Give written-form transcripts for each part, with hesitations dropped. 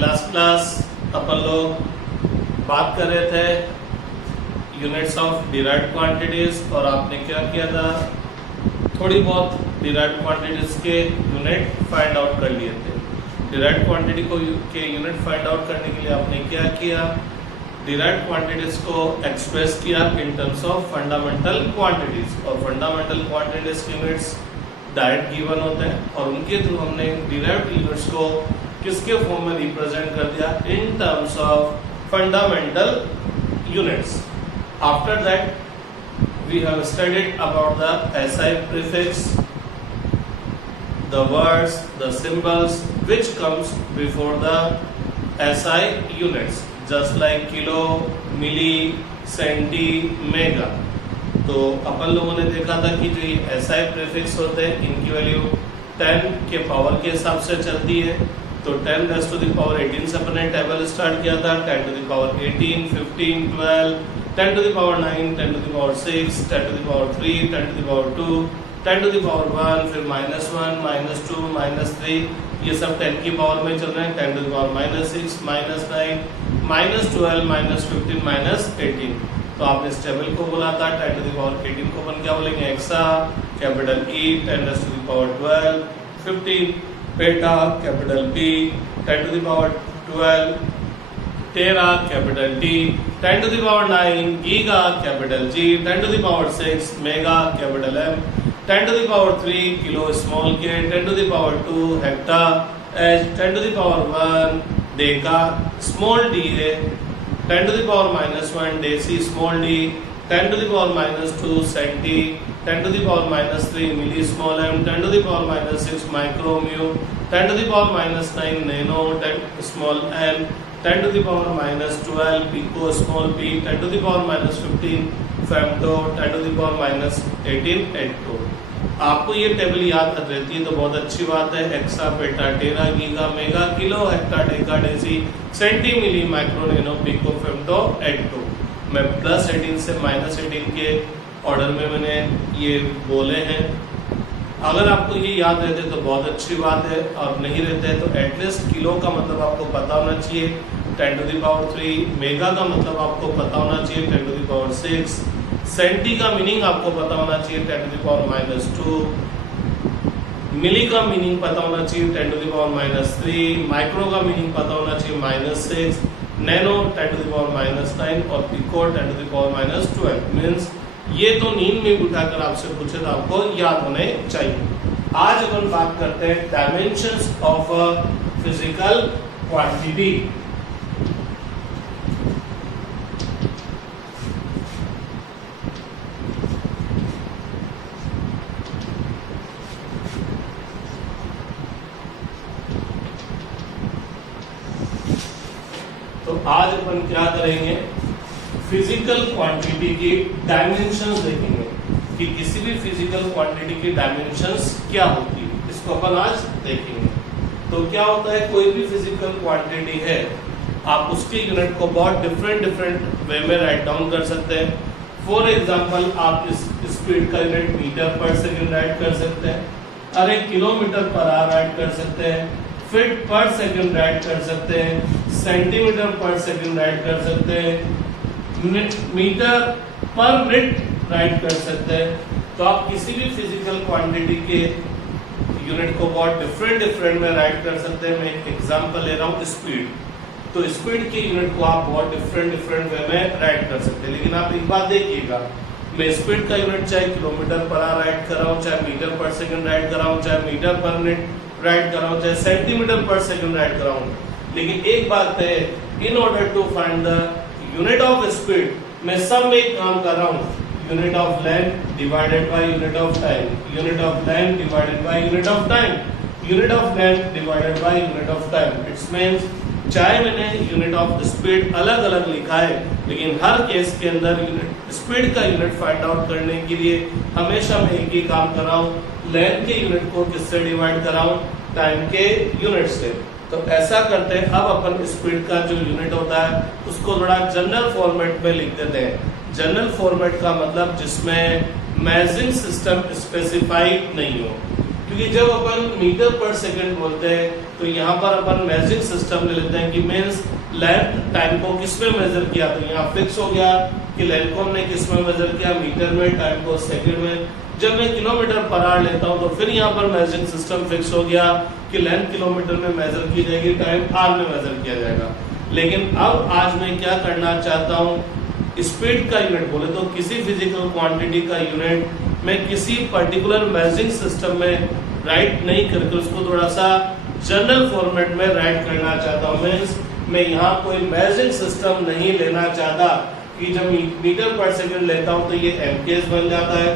Last class अपन लोग बात कर रहे थे यूनिट्स ऑफ डिराइव्ड क्वांटिटीज, और आपने क्या किया था, थोड़ी बहुत डिराइव्ड क्वांटिटीज के यूनिट फाइंड आउट कर लिए थे। डिराइव्ड क्वांटिटी के यूनिट फाइंड आउट करने के लिए आपने क्या किया, डिराइव्ड क्वांटिटीज को एक्सप्रेस किया इन टर्म्स ऑफ फंडामेंटल क्वांटिटीज, और फंडामेंटल क्वांटिटीज के यूनिट्स डायरेक्ट गिवन होते हैं, और उनके थ्रू हमने डिराइव्ड यूनिट्स को किसके फॉर्म में रिप्रेजेंट कर दिया, in terms of fundamental units. After that we have studied about the SI prefix, the words, the symbols which comes before the SI units, just like kilo, milli, centi, mega। तो अपन लोगों ने देखा था कि जो ये SI प्रीफिक्स होते हैं इनकी वैल्यू 10 के पावर के हिसाब से चलती है। तो 10 रेज़ टू द पावर 18 से अपने टेबल स्टार्ट किया था, 10 to the power 18, 15, 12, 10 to the power 9, 10 to the power 6, 10 to the power 3, 10 to the power 2, 10 to the power 1, फिर -1, -2, -3, ये सब 10 की पावर में चल रहे हैं। 10 टू द पावर -6, -9, -12, -15, -18। तो आपने इस टेबल को बोला था 10 टू द पावर 18 को अपन क्या बोलेंगे, exa, capital E, 10 raise to the power 12, 15 peta, capital P, 10 to the power 12 tera, capital T, 10 to the power 9 giga, capital G, 10 to the power 6 mega, capital M, 10 to the power 3 kilo, small k, 10 to the power 2 hecto, H, 10 to the power 1 deca, small d है, 10 to the power -1 deci, small d, 10 to the power -2 centi, 10 to the power -3 milli, small m, 10 to the power -6 micro mu, 10 to the power -9 nano, 10 small n, 10 to the power -12 pico, small p, 10 to the power -15 femto, 10 to the power -18 atto. आपको ये table याद रहती है तो बहुत अच्छी बात है। Exa, peta, tera, giga, mega, kilo, hecto, deca, deci, centi, milli, micro, nano, pico, femto, atto. मैं +18 से -18 के ऑर्डर में मैंने ये बोले हैं। अगर आपको ये याद रहते तो बहुत अच्छी बात है, और नहीं रहते तो एटलीस्ट किलो का मतलब आपको पता होना चाहिए, 10 टू द पावर 3, मेगा का मतलब आपको पता होना चाहिए, 10 टू द पावर 6, सेंटी का मीनिंग आपको पता होना चाहिए, 10 टू द पावर -2, मिली का मीनिंग पता होना चाहिए, 10 टू द पावर -3, माइक्रो का मीनिंग पता होना चाहिए, -6, नैनो 10 टू द पावर -9, और pico 10 to the power -12। Means ये तो नींद में उठाकर आपसे पूछे तो आपको याद होने चाहिए। आज अपन बात करते हैं dimensions of a physical quantity. तो आज अपन क्या करेंगे, फिजिकल क्वांटिटी की डायमेंशंस देखेंगे कि किसी भी फिजिकल क्वांटिटी की डायमेंशंस क्या होती है, इसको अपन आज देखेंगे। तो क्या होता है, कोई भी फिजिकल क्वांटिटी है, आप उसके यूनिट को बहुत डिफरेंट वे में राइट डाउन कर सकते हैं। फॉर एग्जांपल आप इस स्पीड का यूनिट मीटर पर सेकंड राइट कर सकते हैं, अरे किलोमीटर पर आवर राइट कर सकते हैं, फीट पर सेकंड राइट कर सकते हैं, सेंटीमीटर पर सेकंड राइट कर सकते हैं, मीटर पर मिनट राइट कर सकते हैं। तो आप किसी भी फिजिकल क्वांटिटी के यूनिट को बहुत डिफरेंट में राइट कर सकते हैं। मैं एक एग्जांपल ले रहा हूँ, स्पीड। तो स्पीड के यूनिट को आप बहुत डिफरेंट वे में राइट कर सकते हैं। लेकिन आप एक बात देखिएगा, मैं स्पीड का यूनिट चाहे किलोमीटर पर आवर राइट कर रहा हूँ, चाहे मीटर पर सेकंड राइट कर रहा हूँ, चाहे मीटर पर मिनट राइट कर रहा हूँ, चाहे सेंटीमीटर पर सेकंड राइट कर रहा हूँ, लेकिन एक बात है, in order to find the unit of speed मैं सब में एक काम कर रहा हूँ, unit of length divided by unit of time, unit of length divided by unit of time, unit of length divided by unit of time. It's means चाहे मैंने यूनिट ऑफ स्पीड अलग अलग लिखा है, लेकिन हर केस के अंदर यूनिट स्पीड का यूनिट फाइंड आउट करने के लिए हमेशा मैं एक ही काम कर रहा हूँ, लेंथ के यूनिट को किससे डिवाइड कर रहा हूँ, टाइम के यूनिट से। तो ऐसा करते हैं, अब अपन स्पीड का जो यूनिट होता है उसको थोड़ा जनरल फॉर्मेट में लिख देते हैं। जनरल फॉर्मेट का मतलब जिसमें मेजरिंग सिस्टम स्पेसिफाइड नहीं हो। क्योंकि जब अपन मीटर पर सेकंड बोलते हैं तो यहाँ पर अपन मेजरिंग सिस्टम ले लेते हैं कि मीन्स लेंथ टाइम को किस में मेजर किया, तो यहाँ फिक्स हो गया कि लेंथ को हमने किस में मेजर किया, मीटर में, टाइम को सेकंड में। जब मैं किलोमीटर पर आवर लेता हूँ तो फिर यहाँ पर मेजरिंग सिस्टम फिक्स हो गया कि लेंथ किलोमीटर में मेजर की जाएगी, टाइम आवर में मेजर किया जाएगा। लेकिन अब आज मैं क्या करना चाहता हूँ, स्पीड का यूनिट बोले तो किसी फिजिकल क्वांटिटी का यूनिट मैं किसी पर्टिकुलर मेजरिंग सिस्टम में राइट नहीं करके उसको थोड़ा सा जनरल फॉर्मेट में राइट करना चाहता हूँ। मीन्स मैं यहाँ कोई मेजरिंग सिस्टम नहीं लेना चाहता कि जब मीटर पर सेकंड लेता हूँ तो ये एमकेएस बन जाता है,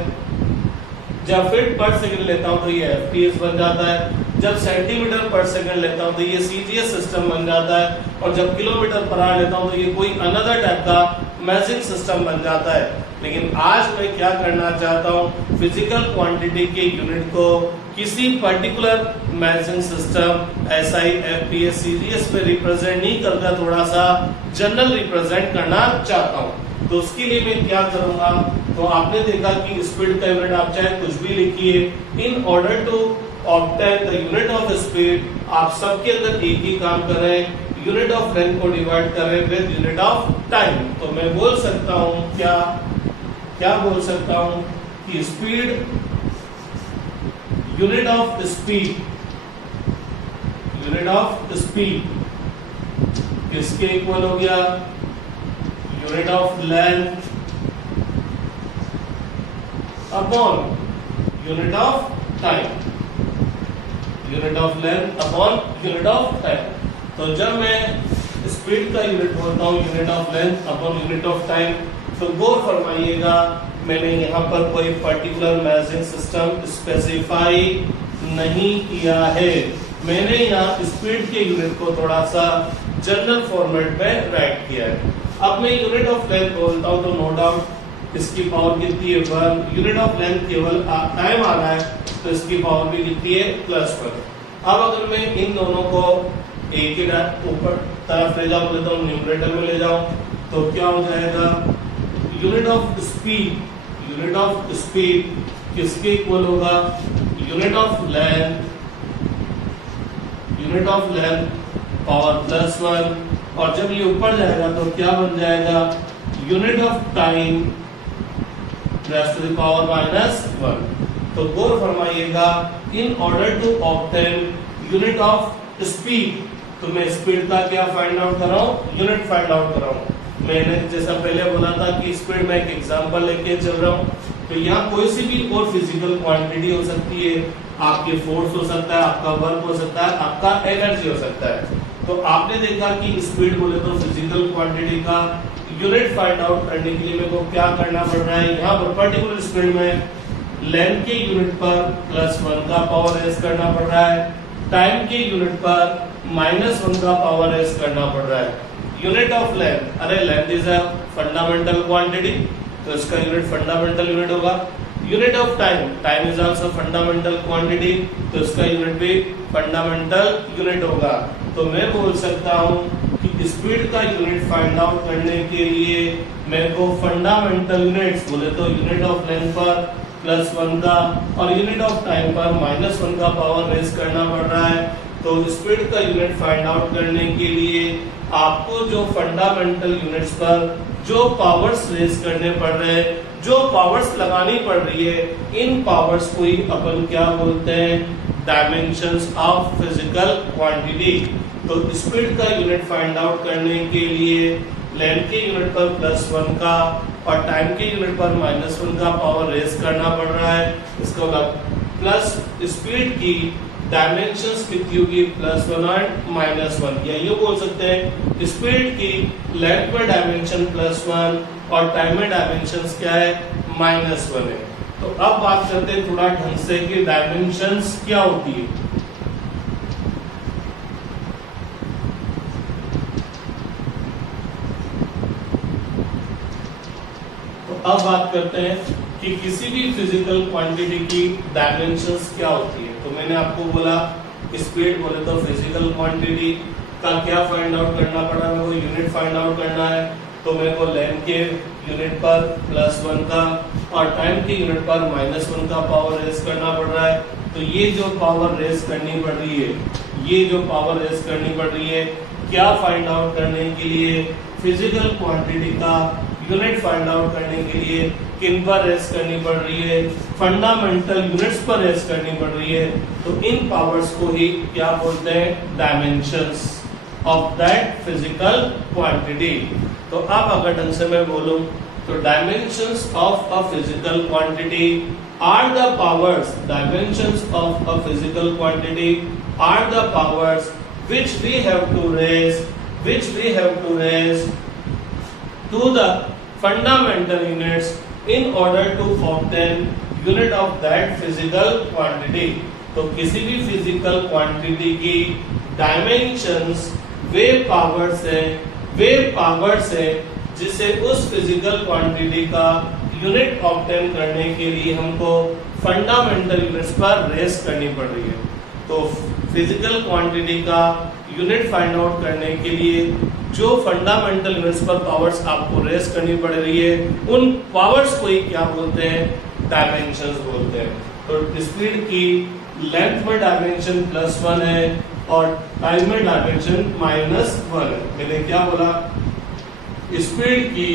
जब फीट पर सेकंड लेता हूँ तो ये एफपीएस बन जाता है, जब सेंटीमीटर पर सेकंड लेता हूँ तो ये सीजीएस सिस्टम बन जाता है, और जब किलोमीटर पर आवर लेता हूँ तो ये कोई अनदर टाइप का मेजरिंग सिस्टम बन जाता है। लेकिन आज मैं क्या करना चाहता हूँ, फिजिकल क्वांटिटी के यूनिट को किसी particular measuring system SI, FPS, CGS पे रिप्रेजेंट नहीं करके थोड़ा सा जनरल रिप्रेजेंट करना चाहता हूँ। तो उसके लिए मैं क्या करूंगा, तो आपने देखा कि स्पीड का यूनिट आप चाहे कुछ भी लिखिए, in order to obtain the unit of speed आप सबके अंदर एक ही काम कर रहे हैं, यूनिट ऑफ लेंथ को डिवाइड कर रहे हैं विद यूनिट ऑफ टाइम। तो मैं बोल सकता हूं क्या बोल सकता हूं कि स्पीड, यूनिट ऑफ स्पीड किसके इक्वल हो गया, unit of length upon unit of time, unit of length upon unit of time. तो जब मैं स्पीड का यूनिट बोलता हूँ unit of length upon unit of time, तो गौर फरमाइएगा मैंने यहाँ पर कोई पर्टिकुलर मेजरिंग सिस्टम स्पेसिफाई नहीं किया है, मैंने यहाँ स्पीड के यूनिट को थोड़ा सा जनरल फॉर्मेट में राइट किया है। अब मैं यूनिट ऑफ लेंथ बोलता हूँ तो नो डाउट इसकी पावर कितनी है 1, यूनिट ऑफ लेंथ केवल टाइम आ रहा है तो इसकी पावर भी कितनी है +1। अब अगर मैं इन दोनों को एक ही ऊपर तरफ ले जाऊं, लेता हूँ न्यूमरेटर में ले जाऊं, तो क्या हो जाएगा, यूनिट ऑफ स्पीड किसके इक्वल होगा, यूनिट ऑफ लेंथ पावर +1, और जब ये ऊपर जाएगा तो क्या बन जाएगा, unit of time rays to the power -1। तो गौर फरमाइएगा in order to obtain unit of speed, तो मैं स्पीड का क्या फाइंड आउट कर रहा हूँ, यूनिट फाइंड आउट कर रहा हूँ। मैंने जैसा पहले बोला था कि स्पीड में एक एग्जांपल लेके चल रहा हूँ, तो यहाँ कोई सी भी और फिजिकल क्वांटिटी हो सकती है, आपके फोर्स हो सकता है, आपका वर्क हो सकता है, आपका एनर्जी हो सकता है। तो आपने देखा कि स्पीड बोले तो फिजिकल क्वांटिटी का यूनिट फाइंड आउट करने के लिए मेरे को क्या करना पड़ रहा है, यहाँ पर पर्टिकुलर स्पीड में लेंथ के यूनिट पर +1 का पावर रेज करना पड़ रहा है, टाइम के यूनिट पर -1 का पावर रेज करना पड़ रहा है। यूनिट ऑफ लेंथ, अरे length is a fundamental quantity, तो इसका यूनिट फंडामेंटल यूनिट होगा। Unit of time, time is also fundamental quantity, तो इसका यूनिट भी फंडामेंटल यूनिट होगा। तो मैं बोल सकता हूँ कि स्पीड का यूनिट फाइंड आउट करने के लिए मेरे को फंडामेंटल यूनिट्स बोले तो यूनिट ऑफ लेंथ पर +1 का और यूनिट ऑफ टाइम पर -1 का पावर रेज करना पड़ रहा है। तो स्पीड का यूनिट फाइंड आउट करने के लिए आपको जो फंडामेंटल यूनिट्स पर जो पावर्स रेज करने पड़ रहे हैं, जो पावर्स लगानी पड़ रही है, इन पावर्स को ही अपन क्या बोलते हैं, डायमेंशंस ऑफ फिजिकल क्वांटिटी। तो स्पीड का यूनिट फाइंड आउट करने के लिए लेंथ के यूनिट पर +1 का और टाइम के यूनिट पर -1 का पावर रेज करना पड़ रहा है। इसका मतलब प्लस स्पीड की डायमेंशंस कितनी होगी, +1 और -1, या ये बोल सकते हैं स्पीड की लेंथ में डायमेंशन +1 और टाइम में डायमेंशंस क्या है, -1 है। तो अब बात करते हैं थोड़ा ढंग से कि डायमेंशंस क्या होती है। तो अब बात करते हैं कि किसी भी फिजिकल क्वांटिटी की डायमेंशंस क्या होती है। तो मैंने आपको बोला स्पीड बोले तो फिजिकल क्वांटिटी का क्या फाइंड आउट करना पड़ा, मेरे को यूनिट फाइंड आउट करना है। तो मेरे को लेंथ के यूनिट पर +1 का और टाइम के यूनिट पर -1 का पावर रेज करना पड़ रहा है। तो तो ये जो पावर रेस करनी पड़ रही है, ये जो पावर रेस करनी पड़ रही है, क्या फाइंड आउट करने के लिए? फिजिकल क्वांटिटी का यूनिट फाइंड आउट करने के लिए किन पर रेस करनी पड़ रही है? फंडामेंटल यूनिट्स पर रेस करनी पड़ रही है। तो इन पावर्स को ही क्या बोलते हैं? Dimensions of that physical quantity. तो अब अगर ढंग से मैं बोलूं तो dimensions of a physical quantity are the powers, dimensions of a physical quantity are the powers which we have to raise to the fundamental units in order to obtain unit of that physical quantity। तो किसी भी physical quantity की dimensions वे powers है जिसे उस physical quantity का unit obtain करने के लिए हमको फंडामेंटल यूनिट्स पर रेस करनी पड़ रही है। तो फिजिकल क्वांटिटी का यूनिट फाइंड आउट करने के लिए जो फंडामेंटल यूनिट्स पर पावर्स आपको रेस करनी पड़ रही है, उन पावर्स को ही क्या बोलते हैं? डायमेंशंस बोलते हैं। तो स्पीड की लेंथ में डायमेंशन +1 है और टाइम में डायमेंशन -1 है। मैंने क्या बोला? स्पीड की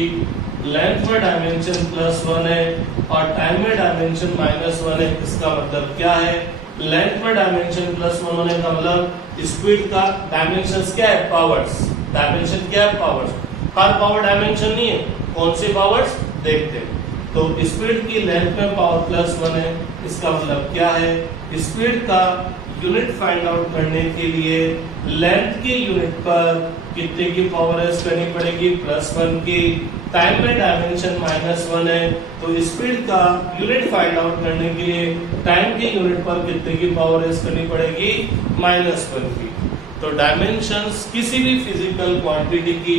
लेंथ में डायमेंशन +1 है और टाइम में डायमेंशन -1 है। इसका मतलब क्या है? लेंथ में डायमेंशन +1 होने का मतलब स्पीड का डायमेंशंस क्या है? पावर्स। डायमेंशन क्या है? पावर्स। हर पावर डायमेंशन नहीं है। कौन से पावर्स देखते हैं। तो स्पीड की लेंथ में पावर +1 है। इसका मतलब क्या है? स्पीड का यूनिट फाइंड आउट करने के लिए लेंथ के यूनिट पर कितने की पावर रेस करनी पड़ेगी? +1 की। टाइम में डायमेंशन -1 है तो स्पीड का यूनिट फाइंड आउट करने के लिए टाइम के यूनिट पर कितने की पावर रेस करनी पड़ेगी? -1 की। तो डायमेंशंस किसी भी फिजिकल क्वांटिटी की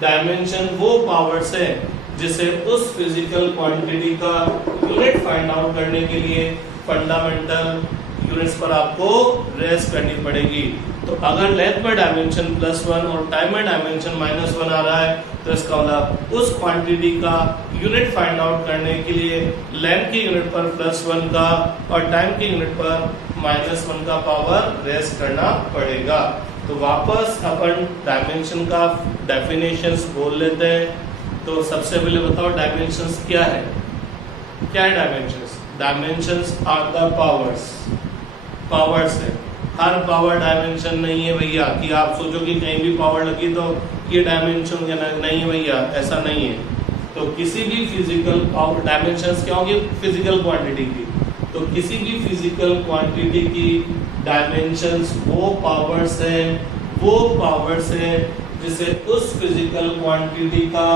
डायमेंशन वो पावर्स है जिसे उस फिजिकल क्वांटिटी का यूनिट फाइंड आउट करने के लिए फंडामेंटल यूनिट्स पर आपको रेस करनी पड़ेगी। तो अगर लेंथ में डायमेंशन +1 और टाइम में डायमेंशन -1 आ रहा है तो इसका मतलब उस क्वांटिटी का यूनिट फाइंड आउट करने के लिए लेंथ के यूनिट पर +1 का और टाइम के यूनिट पर -1 का पावर रेस करना पड़ेगा। तो वापस अपन डायमेंशन का डेफिनेशंस बोल लेते हैं। तो सबसे पहले बताओ डायमेंशंस क्या है? क्या है dimensions? Dimensions are the powers है। हर पावर डायमेंशन नहीं है भैया कि आप सोचो कि कहीं भी पावर लगी तो ये डायमेंशन नहीं है भैया, ऐसा नहीं है। तो किसी भी फिजिकल पावर डायमेंशंस क्या होंगे? फिजिकल क्वांटिटी की। तो किसी भी फिजिकल क्वांटिटी की डायमेंशंस वो पावर्स है जिसे उस फिजिकल क्वांटिटी का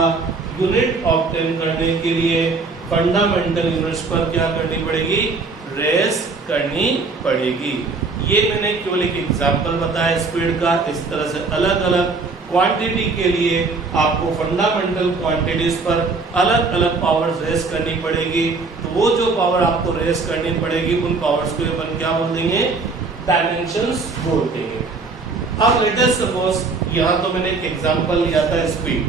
यूनिट ऑब्टेन करने के लिए फंडामेंटल यूनिट्स पर क्या करनी पड़ेगी? रेस करनी पड़ेगी। ये मैंने केवल एक एग्जांपल बताया स्पीड का। इस तरह से अलग अलग क्वांटिटी के लिए आपको फंडामेंटल क्वांटिटीज पर अलग अलग पावर्स रेस करनी पड़ेगी। तो वो जो पावर आपको रेस करनी पड़ेगी उन पावर्स को अपन क्या बोल देंगे? डायमेंशंस बोल देंगे। अब लेट अस सपोज यहाँ तो मैंने एक एग्जांपल लिया था स्पीड,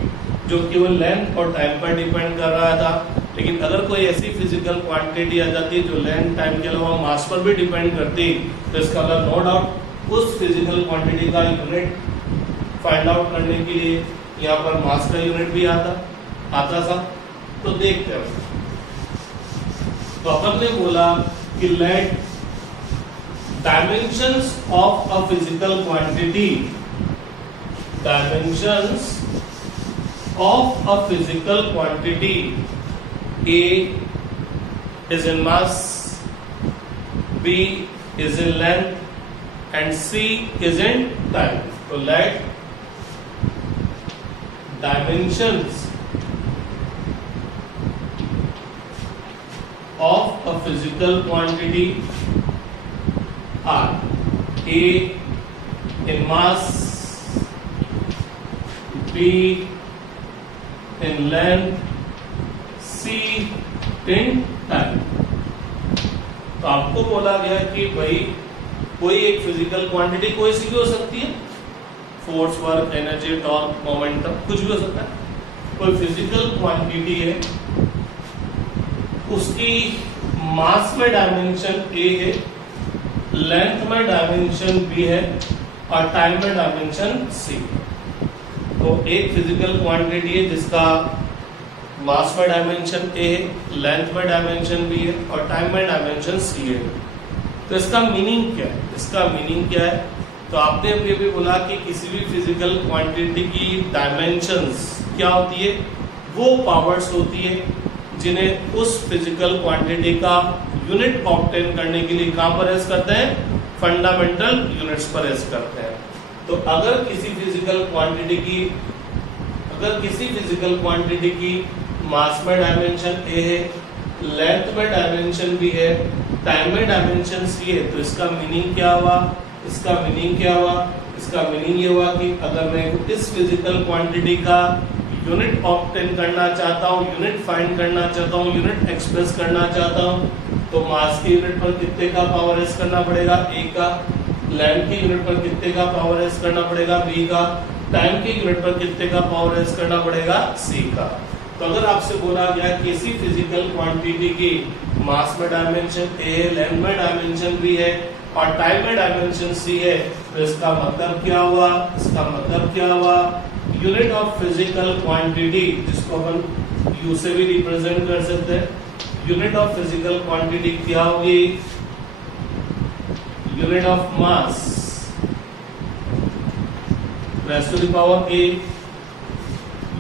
जो केवल लेंथ और टाइम पर डिपेंड कर रहा था। लेकिन अगर कोई ऐसी फिजिकल क्वांटिटी आ जाती जो लेंथ टाइम के अलावा मास पर भी डिपेंड करती तो इसका मतलब नो डाउट उस फिजिकल क्वांटिटी का यूनिट फाइंड आउट करने के लिए यहाँ पर मास का यूनिट भी आता था। तो देखते हैं। तो अपन ने बोला कि let dimensions of a physical quantity, dimensions of a physical quantity A is in mass, B is in length and C is in time. So let dimensions of a physical quantity are A in mass, B in length, C in time। तो आपको बोला गया कि भाई कोई एक physical quantity कोई सी भी हो सकती है, force, work, energy, torque, momentum, कुछ भी हो सकता है। कोई फिजिकल क्वांटिटी है, उसकी मास में डायमेंशन A है लेंथ में डायमेंशन b है और टाइम में डायमेंशन c। तो एक फिजिकल क्वांटिटी है जिसका मास में डायमेंशन a है, लेंथ में डायमेंशन b है और टाइम में डायमेंशन c है। तो इसका मीनिंग क्या है? इसका मीनिंग क्या है? तो आपने अभी अभी बोला कि किसी भी फिजिकल क्वांटिटी की डायमेंशंस क्या होती है? वो पावर्स होती है जिन्हें उस फिजिकल क्वांटिटी का यूनिट ऑब्टेन करने के लिए कहां पर रेस्ट करते हैं? फंडामेंटल यूनिट्स पर रेस्ट करते हैं। तो अगर किसी फिजिकल क्वांटिटी की मास में डायमेंशन a है, लेंथ में डायमेंशन b है, टाइम में डायमेंशन c है, तो इसका मीनिंग क्या हुआ? इसका मीनिंग ये हुआ कि अगर मैं इस फिजिकल क्वांटिटी का यूनिट ऑब्टेन करना चाहता हूँ, यूनिट फाइंड करना चाहता हूँ, यूनिट एक्सप्रेस करना चाहता हूँ, तो मास के यूनिट पर कितने का पावर एस करना पड़ेगा? a का। लेंथ के यूनिट पर कितने का पावर एस करना पड़ेगा? b का। टाइम के यूनिट पर कितने का पावर एस करना पड़ेगा? c का। तो अगर आपसे बोला गया किसी फिजिकल क्वांटिटी की मास में डायमेंशन a है, लेंथ में डायमेंशन b है और टाइम में डायमेंशन c है, तो इसका मतलब क्या हुआ? यूनिट ऑफ फिजिकल क्वांटिटी, जिसको अपन u से भी रिप्रेजेंट कर सकते हैं, यूनिट ऑफ फिजिकल क्वांटिटी क्या होगी? Unit of mass raise to the power a,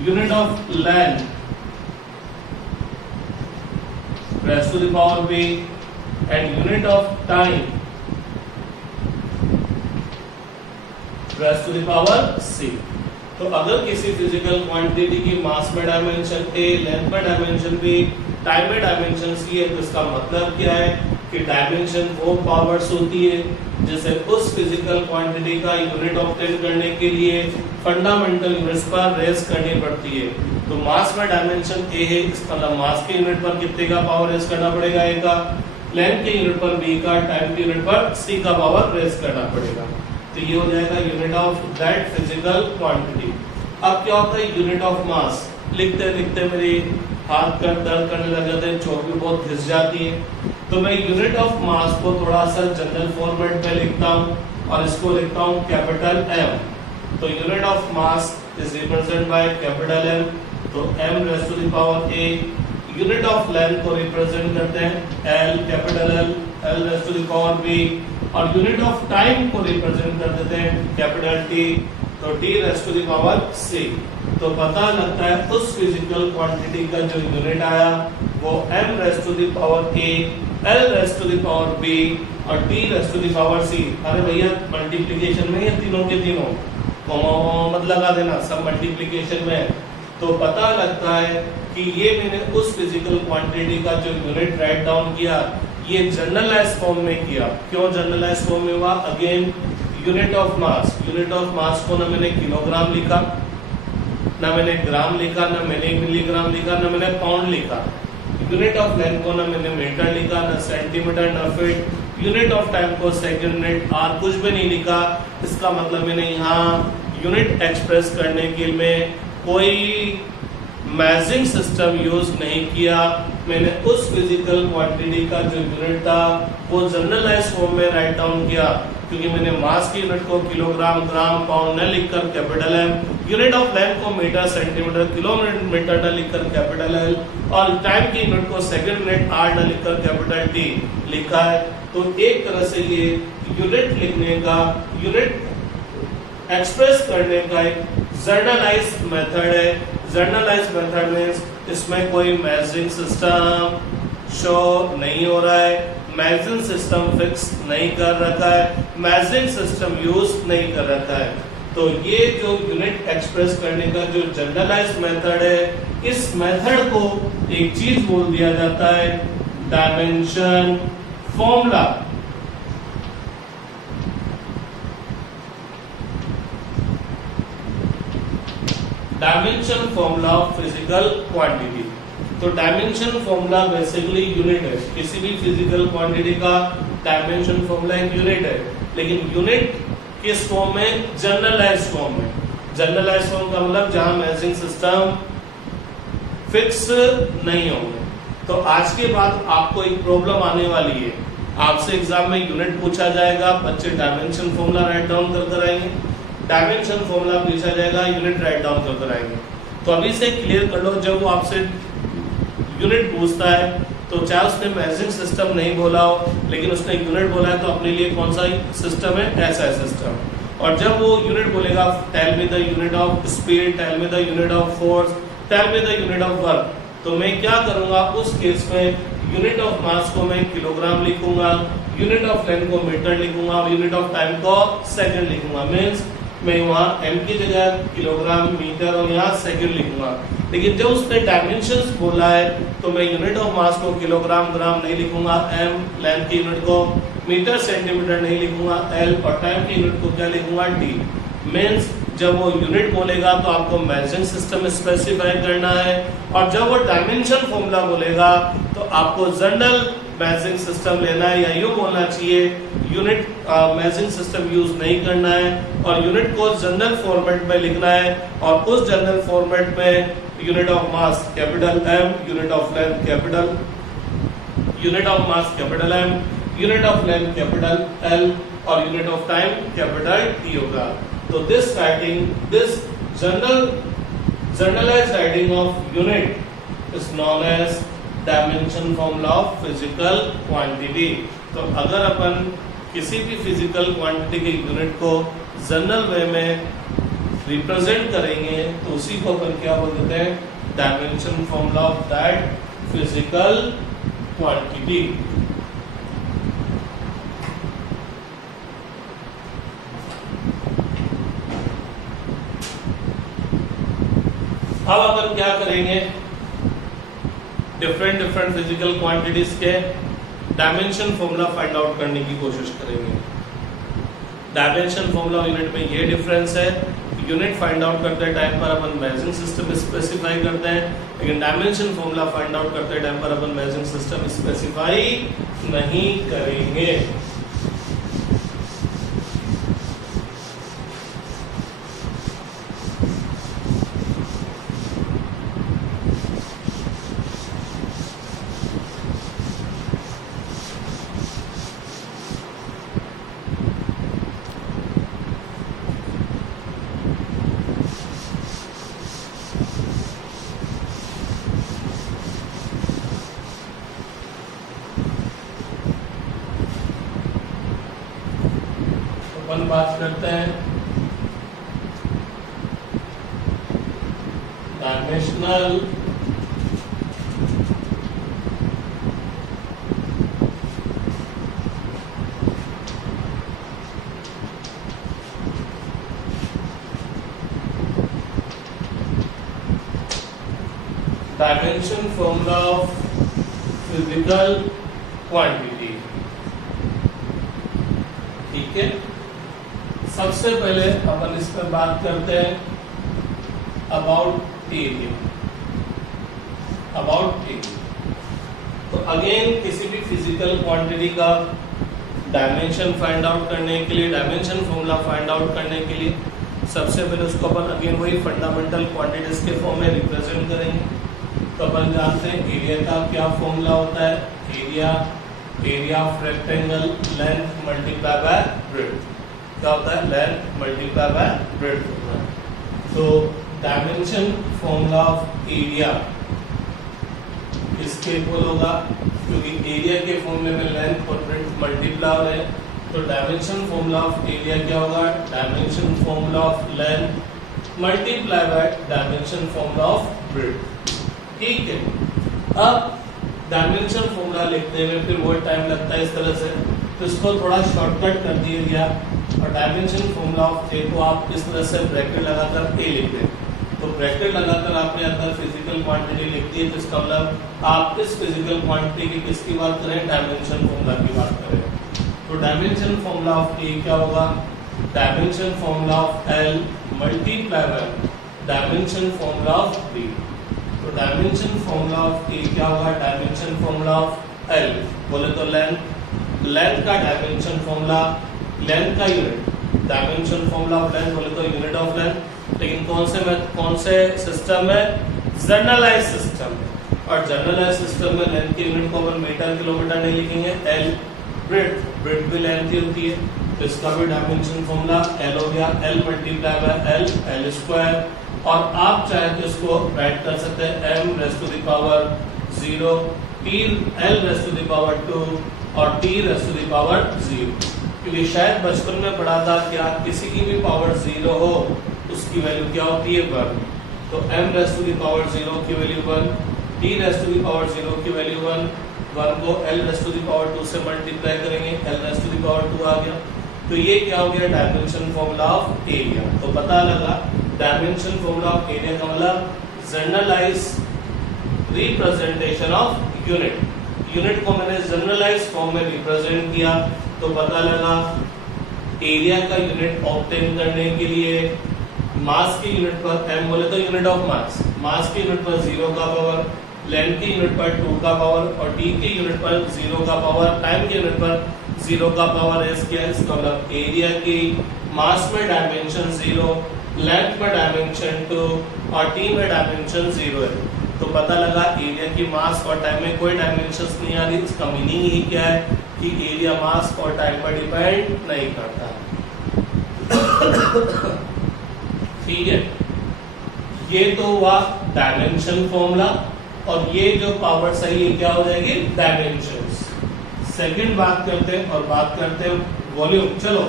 unit of length raise to the power b and unit of time rays to the power c। तो अगर किसी फिजिकल क्वांटिटी की mass में dimension a, length में dimension b, time में dimension c है, तो इसका मतलब क्या है कि डायमेंशन वो पावर्स होती है जैसे उस फिजिकल क्वांटिटी का यूनिट ऑब्टेन करने के लिए फंडामेंटल यूनिट्स पर रेस्ट करनी पड़ती है। तो मास में डायमेंशन a है, इसका मतलब मास के यूनिट पर कितने का पावर रेस्ट करना पड़ेगा? a का। लेंथ के यूनिट पर b का, टाइम के यूनिट पर c का पावर रेस्ट करना पड़ेगा। तो ये हो जाएगा unit of that physical quantity. अब क्या होता है यूनिट ऑफ मास? लिखते लिखते मेरे हाथ का दर्द करने लग जाते हैं, चोट भी बहुत घिस जाती है। तो मैं यूनिट ऑफ मास को थोड़ा सा जनरल फॉर्मेट में लिखता हूँ और इसको लिखता हूँ कैपिटल M। तो unit of mass is represented by capital M, तो m raise to the power a। Unit of length को रिप्रेजेंट करते हैं L, capital L raise to the power b, और यूनिट ऑफ टाइम को represent कर देते हैं कैपिटल T, तो T raise to the power c। तो पता लगता है उस फिजिकल क्वांटिटी का जो यूनिट आया वो m raise to the power a, L raise to the power b और T raise to the power c। अरे भैया मल्टीप्लिकेशन में ये तीनों के तीनों मत लगा देना, सब मल्टीप्लिकेशन में। तो पता लगता है कि ये मैंने उस फिजिकल क्वांटिटी का जो यूनिट राइट डाउन किया, ये जनरलाइज फॉर्म में किया। क्यों जनरलाइज फॉर्म में हुआ? अगेन यूनिट ऑफ मास को ना मैंने किलोग्राम लिखा, ना मैंने ग्राम लिखा, ना मैंने मिलीग्राम लिखा, ना मैंने पाउंड लिखा। यूनिट ऑफ लेंथ को ना मैंने मीटर लिखा, ना सेंटीमीटर, ना फीट। यूनिट ऑफ टाइम को सेकंड, मिनट, आवर कुछ भी नहीं लिखा। इसका मतलब मैंने यहाँ यूनिट एक्सप्रेस करने के लिए कोई मेजरिंग सिस्टम यूज नहीं किया। मैंने उस फिजिकल क्वांटिटी का जो यूनिट था वो जनरलाइज फॉर्म में राइट डाउन किया, क्योंकि मैंने मास की यूनिट को किलोग्राम, ग्राम, पाउंड न लिखकर capital M, unit of length को मीटर, सेंटीमीटर, किलोमीटर न लिखकर कैपिटल L, और टाइम की यूनिट को सेकंड, मिनट, आवर न लिखकर कैपिटल T लिखा है। तो एक तरह से ये यूनिट लिखने का, यूनिट एक्सप्रेस करने का एक जर्नलाइज मेथड है। जर्नलाइज मेथड में इसमें कोई मेजरिंग सिस्टम शो नहीं हो रहा है, मेजरिंग सिस्टम फिक्स नहीं कर रखा है, मेजरिंग सिस्टम यूज नहीं कर रखा है। तो ये जो यूनिट एक्सप्रेस करने का जो जनरलाइज मेथड है, इस मेथड को एक चीज बोल दिया जाता है dimension formula. Dimension formula of physical quantity. तो डायमेंशन फॉर्मूला बेसिकली यूनिट है, किसी भी फिजिकल क्वांटिटी का डायमेंशन फॉर्मूला एक यूनिट है, लेकिन यूनिट किस फॉर्म में? जनरलाइज फॉर्म में। जनरलाइज फॉर्म का मतलब जहां मेजरिंग सिस्टम फिक्स नहीं होंगे। तो आज के बाद आपको एक प्रॉब्लम आने वाली है। आपसे एग्जाम में यूनिट पूछा जाएगा, बच्चे डायमेंशन फॉर्मूला राइट डाउन कर कर आएंगे, डायमेंशन फॉर्मूला पूछा जाएगा, यूनिट राइट डाउन कर कर आएंगे। तो अभी से क्लियर कर लो, जब वो आपसे यूनिट पूछता है तो चाहे उसने मेजरिंग सिस्टम नहीं बोला हो लेकिन उसने यूनिट बोला है तो अपने लिए कौन सा सिस्टम है, ऐसा सिस्टम। और जब वो यूनिट बोलेगा tell me the unit of speed, tell me the unit of force, tell me the unit of work, तो मैं क्या करूंगा उस केस में यूनिट ऑफ मास को मैं किलोग्राम लिखूंगा, यूनिट ऑफ लेंथ को मीटर लिखूंगा और यूनिट ऑफ टाइम को सेकंड लिखूंगा। मींस मैं वहाँ एम की जगह किलोग्राम, मीटर और यहाँ सेकंड लिखूंगा। लेकिन जब उसने डायमेंशंस बोला है तो मैं यूनिट ऑफ मास को किलोग्राम, ग्राम नहीं लिखूंगा, एम, लेंथ की यूनिट को मीटर, सेंटीमीटर नहीं लिखूंगा, एल और टाइम की यूनिट को क्या लिखूंगा, टी। मींस जब वो यूनिट बोलेगा तो आपको मेजरिंग सिस्टम स्पेसिफाई करना है, और जब वो डायमेंशन फॉर्मूला बोलेगा तो आपको जनरल मेजरिंग सिस्टम लेना है, या यूं बोलना चाहिए यूनिट मेजरिंग सिस्टम यूज नहीं करना है और यूनिट को जनरल फॉर्मेट में लिखना है। और उस जनरल फॉर्मेट में unit of mass capital M, unit of length capital, unit of mass capital M, unit of length capital L और unit of time capital T होगा। तो this writing, this generalized writing of unit is known as dimension formula of physical quantity. तो अगर अपन किसी भी physical quantity के unit को जनरल वे में रिप्रेजेंट करेंगे तो उसी को अपन क्या बोलते हैं, dimension formula of that physical quantity. अब अपन क्या करेंगे, डिफरेंट फिजिकल क्वांटिटीज के डायमेंशन फॉर्मूला फाइंड आउट करने की कोशिश करेंगे। डायमेंशन फॉर्मूला यूनिट में ये डिफरेंस है, यूनिट फाइंड आउट करते टाइम पर अपन मेजरिंग सिस्टम स्पेसिफाई करते हैं, लेकिन डायमेंशन फॉर्मूला फाइंड आउट करते टाइम पर अपन मेजरिंग सिस्टम स्पेसिफाई नहीं करेंगे। अपन बात करते हैं dimensional dimension formula of physical quantity. ठीक है, सबसे पहले अपन इस पर बात करते हैं अबाउट एरिया। अबाउट एरिया, तो अगेन किसी भी फिजिकल क्वांटिटी का डायमेंशन फाइंड आउट करने के लिए, डायमेंशन फॉर्मूला फाइंड आउट करने के लिए सबसे पहले उसको अपन अगेन वही फंडामेंटल क्वांटिटीज के फॉर्म में रिप्रेजेंट करेंगे। तो अपन जानते हैं एरिया का क्या फॉर्मूला होता है, area of rectangle length multiply by breadth. क्या होता है, लेंथ मल्टीप्लाई बाय ब्रेड्थ होता है। तो डायमेंशन फॉर्मूला ऑफ एरिया इसके इक्वल होगा, क्योंकि एरिया के फॉर्मूले में लेंथ और ब्रेड्थ मल्टीप्लाई हो रहे हैं। तो डायमेंशन फॉर्मूला ऑफ एरिया क्या होगा, dimension formula of length multiply by dimension formula of breadth. ठीक है, अब डायमेंशन फॉर्मूला लिखने में फिर वो टाइम लगता है इस तरह से, तो इसको थोड़ा शॉर्टकट कर दिया गया और डायमेंशन फॉर्मूला ऑफ ए को आप इस तरह से ब्रैकेट लगाकर ए लिख दें। तो ब्रैकेट लगाकर आपने अंदर फिजिकल क्वांटिटी लिख दी है, तो इसका मतलब आप इस फिजिकल क्वांटिटी की किसकी बात करें, डायमेंशन फॉर्मूला की बात करें। तो डायमेंशन फॉर्मूला ऑफ ए क्या होगा, dimension formula of L multiply by dimension formula of B. तो डायमेंशन फॉर्मूला ऑफ ए क्या होगा, डायमेंशन फॉर्मूला ऑफ एल बोले तो लेंथ का डायमेंशन फॉर्मूला, लेंथ का unit, dimension formula of length बोले तो यूनिट ऑफ लेंथ। लेकिन कौन से सिस्टम में, जनरलाइज सिस्टम। और जनरलाइज सिस्टम में लेंथ की यूनिट को अपन मीटर किलोमीटर नहीं लिखेंगे, एल ब्रेड्थ भी लेंथ ही होती है, तो इसका भी डायमेंशन फॉर्मूला L हो गया, L multiply by L square, और आप चाहे तो इसको राइट कर सकते हैं m raise to the power 0, t l raise to the power 2 और t raise to the power 0, क्योंकि शायद बचपन में पढ़ा था कि आप किसी की भी पावर 0 हो उसकी वैल्यू क्या होती है 1, तो m raise to the power 0 की value 1, t raise to the power 0 की वैल्यू 1 को l raise to the power 2 से मल्टीप्लाई करेंगे, l raise to the power 2 आ गया, तो ये क्या हो गया डायमेंशन फॉर्मूला ऑफ एरिया। तो पता लगा डायमेंशन फॉर्मूला ऑफ एरिया का मतलब generalise representation of unit, unit को मैंने जनरलाइज फॉर्म में रिप्रेजेंट किया, तो पता लगा एरिया का यूनिट ऑब्टेन करने के लिए मास की यूनिट पर m बोले तो यूनिट ऑफ मास की यूनिट पर 0 का पावर, लेंथ की यूनिट पर 2 का पावर और t की यूनिट पर 0 का पावर, टाइम की यूनिट पर 0 का पावर s क्या है, इसका मतलब एरिया की मास में डायमेंशन 0, लेंथ में डायमेंशन 2 और t में डायमेंशन 0 है, तो पता लगा एरिया की मास और टाइम में कोई डायमेंशंस नहीं आ रही। इसका मीनिंग ही क्या है कि एरिया मास और टाइम पर डिपेंड नहीं करता। ठीक है, ये तो हुआ डायमेंशन फॉर्मूला, और ये जो पावर सही है क्या हो जाएगी डायमेंशंस। सेकंड बात करते हैं और बात करते हैं वॉल्यूम। चलो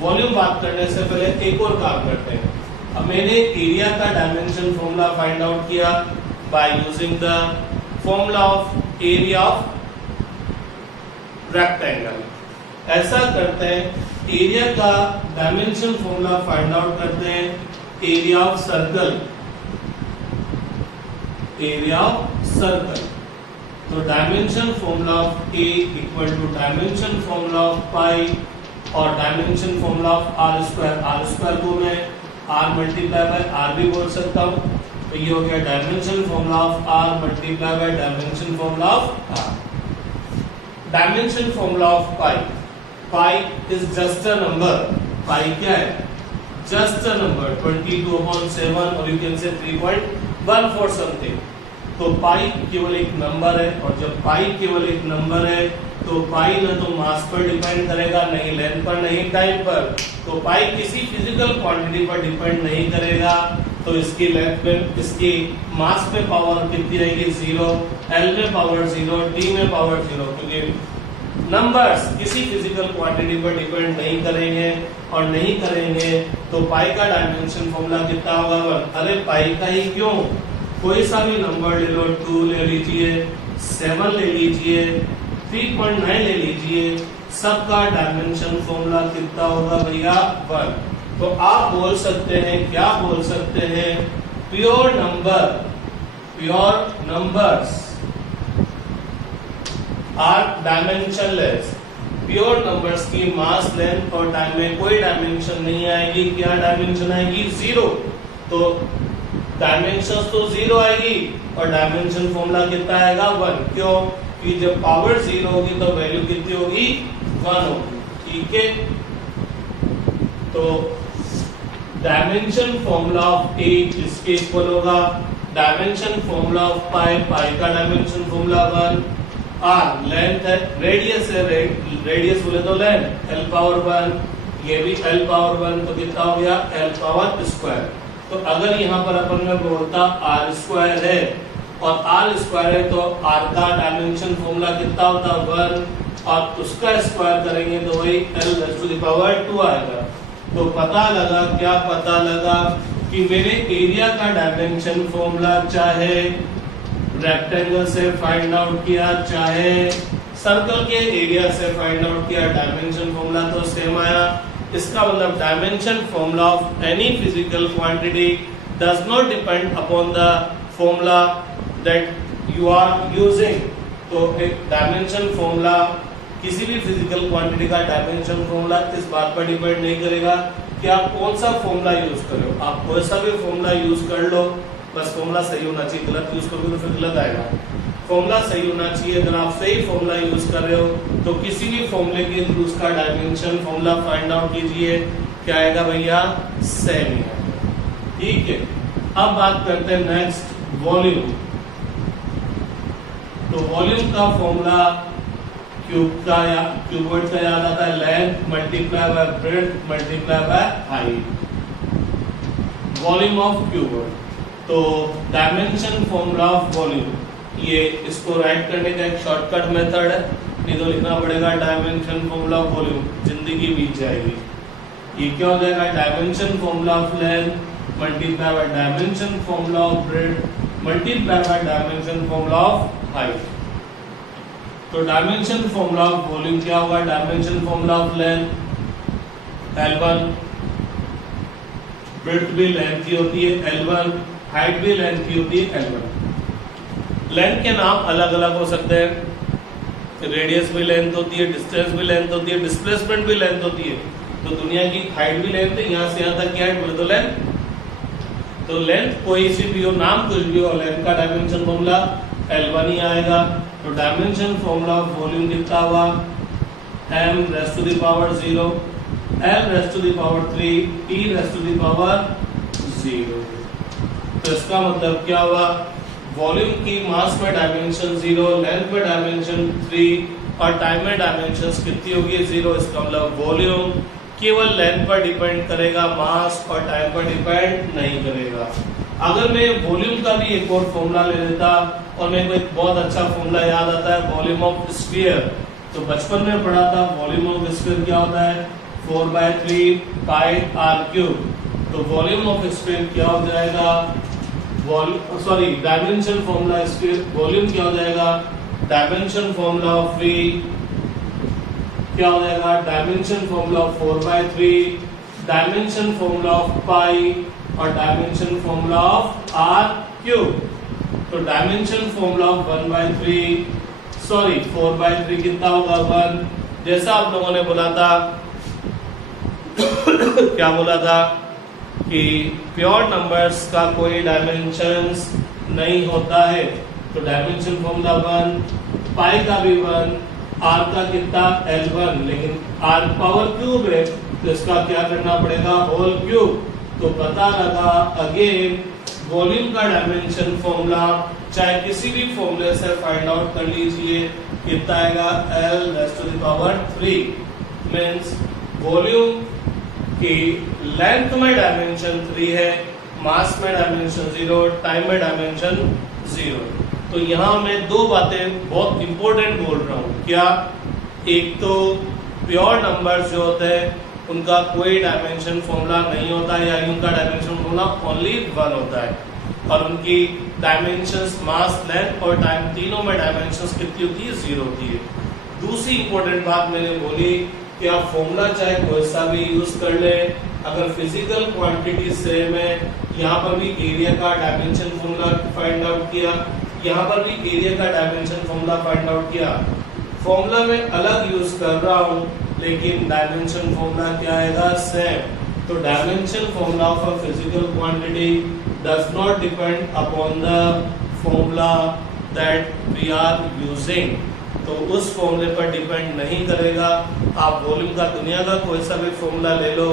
वॉल्यूम बात करने से पहले एक और काम करते हैं। अब मैंने एरिया का डायमेंशन फॉर्मूला फाइंड आउट किया by using the formula of area of rectangle. ऐसा करते हैं, एरिया का डायमेंशन फॉर्मूला फाइंड आउट करते हैं area of circle, area of circle. तो dimension formula of A equal to dimension formula of pi और dimension formula of R square को मैं आर मल्टीप्लाई बाय आर भी बोल सकता हूँ, तो ये हो गया dimension formula of R multiply by dimension formula of R. Dimension formula of pi is just a number, pi क्या है जस्ट अ नंबर 22/7 और यू कैन से 3.14 समथिंग। तो पाई केवल एक नंबर है, और जब पाई केवल एक नंबर है तो पाई न तो मास पर डिपेंड करेगा, नहीं लेंथ पर, नहीं टाइम पर, तो पाई किसी फिजिकल क्वांटिटी पर डिपेंड नहीं करेगा, तो इसकी लेंथ में, इसकी मास में पावर कितनी आएगी 0, एल में पावर 0, टी में पावर 0, क्योंकि नंबर्स किसी फिजिकल क्वांटिटी पर डिपेंड नहीं करेंगे, और नहीं करेंगे तो पाई का डायमेंशन फॉर्मूला कितना होगा 1। अरे पाई का ही क्यों, कोई सा भी नंबर ले लो, 2 ले लीजिए, 7 ले लीजिए, 3.9 ले लीजिए, सबका डायमेंशन फॉर्मूला कितना होगा भैया 1। तो आप बोल सकते हैं, क्या बोल सकते हैं, pure numbers are dimensionless. Pure numbers की मास, लेंथ और टाइम में कोई डायमेंशन नहीं आएगी, क्या डायमेंशन आएगी 0। तो डायमेंशंस तो 0 आएगी और डायमेंशन फॉर्मूला कितना आएगा 1। क्यों, कि जब पावर 0 होगी तो वैल्यू कितनी होगी 1 होगी। ठीक है, तो डायमेंशन फॉर्मूला ऑफ ए इसके इक्वल होगा डायमेंशन फॉर्मूला ऑफ पाई का डायमेंशन फॉर्मूला 1। आर लेंथ है, रेडियस है, रेडियस बोले तो लेंथ l पावर 1, ये भी l पावर 1, तो कितना हो गया l पावर स्क्वायर। तो अगर यहाँ पर अपन में बोलता r स्क्वायर है और r स्क्वायर है, तो r का डायमेंशन फॉर्मूला कितना होता 1, और उसका स्क्वायर करेंगे तो वही l raise to the power 2 आएगा। तो पता लगा, क्या पता लगा कि मेरे एरिया का डायमेंशन फॉर्मूला चाहे रेक्टेंगल से फाइंड आउट किया, चाहे सर्कल के एरिया से फाइंड आउट किया, डायमेंशन फॉर्मूला तो सेम आया। इसका मतलब dimension formula of any physical quantity does not depend upon the formula that you are using. तो एक डायमेंशन फॉर्मूला, किसी भी फिजिकल क्वांटिटी का डायमेंशन फॉर्मूला इस बात पर डिपेंड नहीं करेगा कि आप कौन सा फॉर्मूला यूज कर रहे हो। आप कोई सा भी फॉर्मूला यूज कर लो, बस फॉर्मूला सही होना चाहिए, गलत यूज करोगे तो फिर गलत आएगा। फॉर्मूला सही होना चाहिए, अगर आप सही फॉर्मूला यूज कर रहे हो तो किसी भी फॉर्मूले के थ्रू उसका डायमेंशन फॉर्मूला फाइंड आउट कीजिए, क्या आएगा भैया सेम ही आएगा। ठीक है, अब बात करते हैं नेक्स्ट वॉल्यूम। तो वॉल्यूम का फॉर्मूला क्यूबॉइड का याद आता है length multiply by breadth multiply by height, volume of cuboid. तो डायमेंशन फॉर्मूला ऑफ वॉल्यूम, ये इसको राइट करने का एक शॉर्टकट मेथड है, नहीं तो लिखना पड़ेगा डायमेंशन फॉर्मूला ऑफ वॉल्यूम, जिंदगी बीत जाएगी। ये क्या हो जाएगा, dimension formula of length multiply by dimension formula of breadth multiply by dimension formula of height. तो डायमेंशन फॉर्मूला ऑफ वॉल्यूम क्या होगा, dimension formula of length L1, breadth भी लेंथ की होती है L1, हाइट भी लेंथ की होती है L1। लेंथ के नाम अलग अलग हो सकते हैं, रेडियस भी लेंथ होती है, डिस्टेंस भी लेंथ होती है, डिस्प्लेसमेंट भी लेंथ होती है। तो दुनिया की हाइट भी लेंथ है, यहाँ से यहाँ तक की हाइट बोले तो लेंथ। तो लेंथ कोई सी भी हो, नाम कुछ भी हो, लेंथ का डायमेंशन फॉर्मूला L1 ही आएगा। तो डायमेंशन फॉर्मूला ऑफ वॉल्यूम कितना हुआ, m raise to the power 0, l raise to the power 3, t raise to the power 0। तो इसका मतलब क्या हुआ, वॉल्यूम की मास में डायमेंशन 0, लेंथ में डायमेंशन 3 और टाइम में डायमेंशंस कितनी होगी 0। इसका मतलब वॉल्यूम केवल लेंथ पर डिपेंड करेगा, मास और टाइम पर डिपेंड नहीं करेगा। अगर मैं वॉल्यूम का भी एक और फॉर्मूला ले लेता और मेरे को एक बहुत अच्छा फॉर्मूला याद आता है वॉल्यूम ऑफ स्फीयर, तो बचपन में पढ़ा था वॉल्यूम ऑफ स्फीयर क्या होता है 4/3 पाई आर क्यूब। तो वॉल्यूम ऑफ स्फीयर क्या हो जाएगा, डायमेंशन फॉर्मूला स्फीयर वॉल्यूम क्या हो जाएगा, डायमेंशन फॉर्मूला ऑफ V क्या हो जाएगा, dimension formula of 4/3, dimension formula of pi और dimension formula of R cube. तो डायमेंशन फॉर्मूला ऑफ 4/3 कितना होगा 1। जैसा आप लोगों ने बोला था क्या बोला था कि प्योर नंबर्स का कोई डायमेंशंस नहीं होता है, तो डायमेंशन फॉर्मूला 1, पाई का भी 1, आर का कितना L1, लेकिन आर पावर क्यूब है तो इसका क्या करना पड़ेगा होल क्यूब। तो पता लगा अगेन वॉल्यूम का डायमेंशन फॉर्मूला चाहे किसी भी फॉर्मूले से फाइंड आउट कर लीजिए, कितना आएगा L raise to the power 3, means volume की लेंथ में डायमेंशन 3 है, मास में डायमेंशन 0, टाइम में डायमेंशन 0। तो यहाँ मैं दो बातें बहुत इंपॉर्टेंट बोल रहा हूँ, क्या, एक तो प्योर नंबर्स जो होते हैं उनका कोई डायमेंशन फॉर्मूला नहीं होता है, या उनका डायमेंशन फॉर्मूला ओनली 1 होता है, और उनकी डायमेंशंस मास लेंथ और टाइम तीनों में डायमेंशंस कितनी होती है 0 होती है। दूसरी इंपॉर्टेंट बात मैंने बोली कि आप फॉर्मूला चाहे कोई सा भी यूज कर ले, अगर फिजिकल क्वांटिटी से मैं यहाँ पर भी एरिया का डायमेंशन फॉर्मूला फाइंड आउट किया, यहाँ पर भी एरिया का डायमेंशन फॉर्मूला फाइंड आउट किया, फॉर्मूला में अलग यूज कर रहा हूँ लेकिन डायमेंशन फॉर्मूला क्या आएगा सेम। तो dimension formula of a physical quantity does not depend upon the formula that we are using, तो उस फॉर्मूले पर डिपेंड नहीं करेगा। आप वॉल्यूम का दुनिया का कोई सा भी फॉर्मूला ले लो,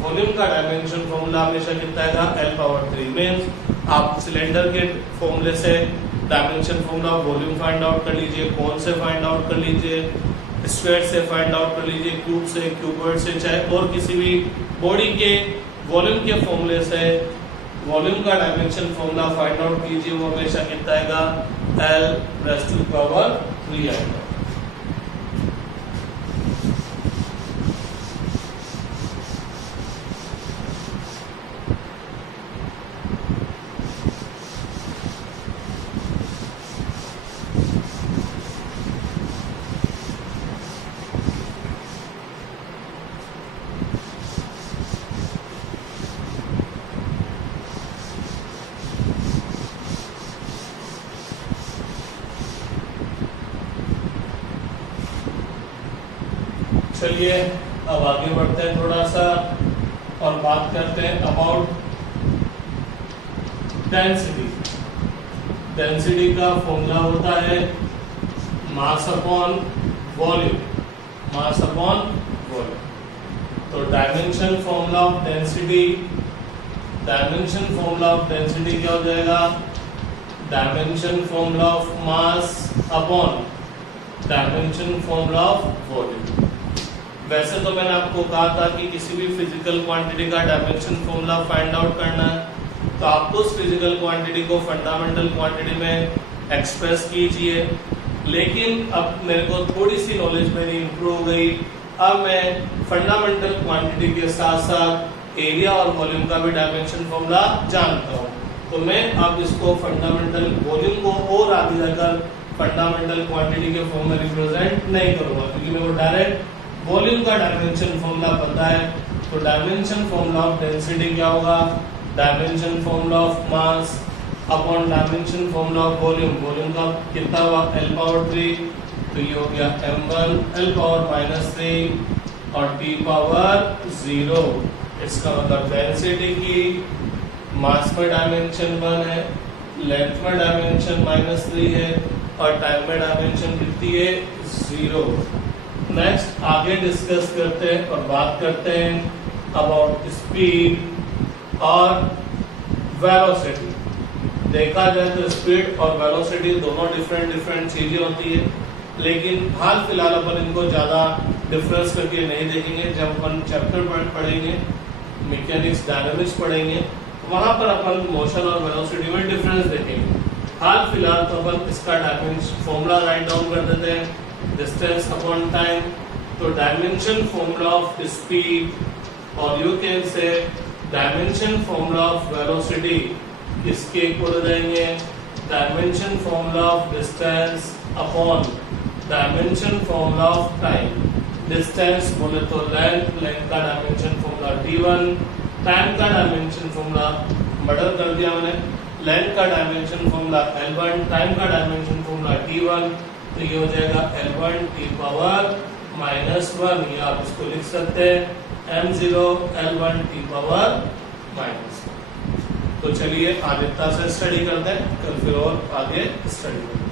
वॉल्यूम का डायमेंशन फॉर्मूला हमेशा कितना आएगा L पावर 3, मींस आप सिलेंडर के फॉर्मूले से dimension formula volume find out कर लीजिए, कौन से फाइंड आउट कर लीजिए, स्फीयर से फाइंड आउट कर लीजिए, क्यूब से, क्यूबॉइड से, चाहे और किसी भी बॉडी के वॉल्यूम के फॉर्मूले से वॉल्यूम का डायमेंशन फॉर्मूला फाइंड आउट कीजिए, वो हमेशा कितना आएगा L raise to the power 3 आएगा। चलिए अब आगे बढ़ते हैं थोड़ा सा और बात करते हैं अबाउट डेंसिटी। डेंसिटी का फॉर्मूला होता है mass upon volume, mass upon volume. तो dimension formula of density, dimension formula of density क्या हो जाएगा, dimension formula of mass upon dimension formula of volume. वैसे तो मैंने आपको कहा था कि किसी भी फिजिकल क्वांटिटी का डायमेंशन फॉर्मूला फाइंड आउट करना है तो आप उस फिजिकल क्वांटिटी को फंडामेंटल क्वांटिटी में एक्सप्रेस कीजिए। लेकिन अब मेरे को थोड़ी सी नॉलेज मेरी इंप्रूव हो गई, अब मैं फंडामेंटल क्वांटिटी के साथ साथ एरिया और वॉल्यूम का भी डायमेंशन फॉर्मूला जानता हूँ। तो मैं अब इसको फंडामेंटल वॉल्यूम को और आगे जाकर फंडामेंटल क्वांटिटी के फॉर्म में रिप्रेजेंट नहीं करूंगा, क्योंकि मेरे को डायरेक्ट वॉल्यूम का डायमेंशन फॉर्मूला पता है। तो डायमेंशन फॉर्मूला ऑफ डेंसिटी क्या होगा, dimension formula of mass upon dimension formula of volume. Volume का कितना हुआ, L पावर 3, तो ये हो गया m1 L पावर -3 और T पावर 0। इसका मतलब डेंसिटी की मास में डायमेंशन 1 है, लेंथ में डायमेंशन -3 है और टाइम में डायमेंशन कितनी है, 0। नेक्स्ट आगे डिस्कस करते हैं और बात करते हैं अबाउट स्पीड और वेलोसिटी। देखा जाए तो स्पीड और वेलोसिटी दोनों डिफरेंट चीजें होती है, लेकिन हाल फिलहाल अपन इनको ज्यादा डिफरेंस करके नहीं देखेंगे। जब अपन चैप्टर पढ़ेंगे मैकेनिक्स डायनामिक्स पढ़ेंगे वहां पर अपन मोशन और वेलोसिटी में डिफरेंस देखेंगे। हाल फिलहाल तो अपन इसका डायमेंशन फॉर्मूला राइट डाउन कर देते हैं, डिस्टेंस अपॉन टाइम। तो डायमेंशन फॉर्मूला ऑफ स्पीड और you can say dimension formula of velocity इसके इक्वल हो जाएंगे dimension formula of distance upon dimension formula of time. Distance बोले तो लेंथ, लेंथ का डायमेंशन फॉर्मूला d1, टाइम का dimension formula murder कर दिया मैंने, लेंथ का डायमेंशन फॉर्मूला L1, टाइम का डायमेंशन फॉर्मूला d1, तो ये हो जाएगा L1 T पावर -1। ये आप इसको लिख सकते हैं m0 L1 T पावर -1। तो चलिए आज इतना से स्टडी करते हैं, कल फिर और आगे स्टडी करते हैं।